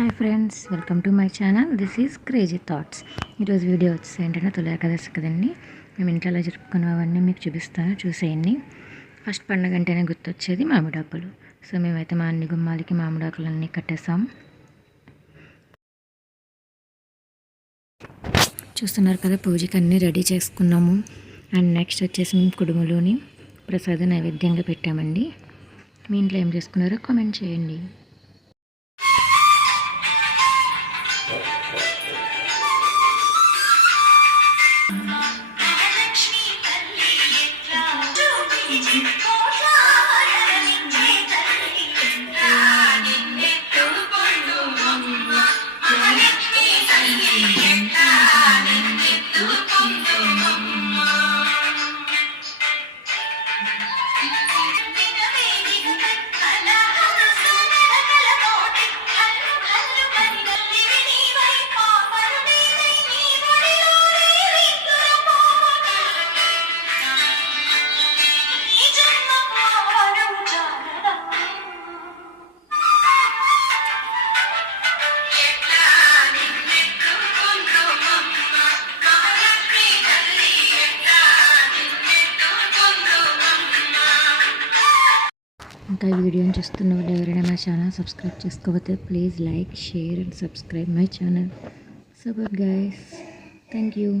Hi friends, welcome to my channel. This is crazy thoughts. ఈరోజు video వచ్చేసి ఏంటంటే తొలి ఏకాదశి కదండి. మేము ఇంట్లో ఎలా జరుపుకున్నవన్నీ మీకు చూపిస్తాను, చూసేయండి. ఫస్ట్ పండుగ అంటేనే గుర్తొచ్చేది మామిడాకులు. సో మేమైతే మా అన్ని గుమ్మాలకి మామిడాకులన్నీ కట్టేసాం. చూస్తున్నారు కదా, పూజకి అన్నీ రెడీ చేసుకున్నాము. అండ్ నెక్స్ట్ వచ్చేసి మేము కుడుములోని ప్రసాద నైవేద్యంగా పెట్టామండి. మీ ఇంట్లో ఏం చేసుకున్నారో కామెంట్ చేయండి. ఇంకా ఈ వీడియోని చూస్తున్న వాళ్ళు ఎవరైనా మా ఛానల్ సబ్స్క్రైబ్ చేసుకోకపోతే please like, share and subscribe my channel. So good guys, thank you.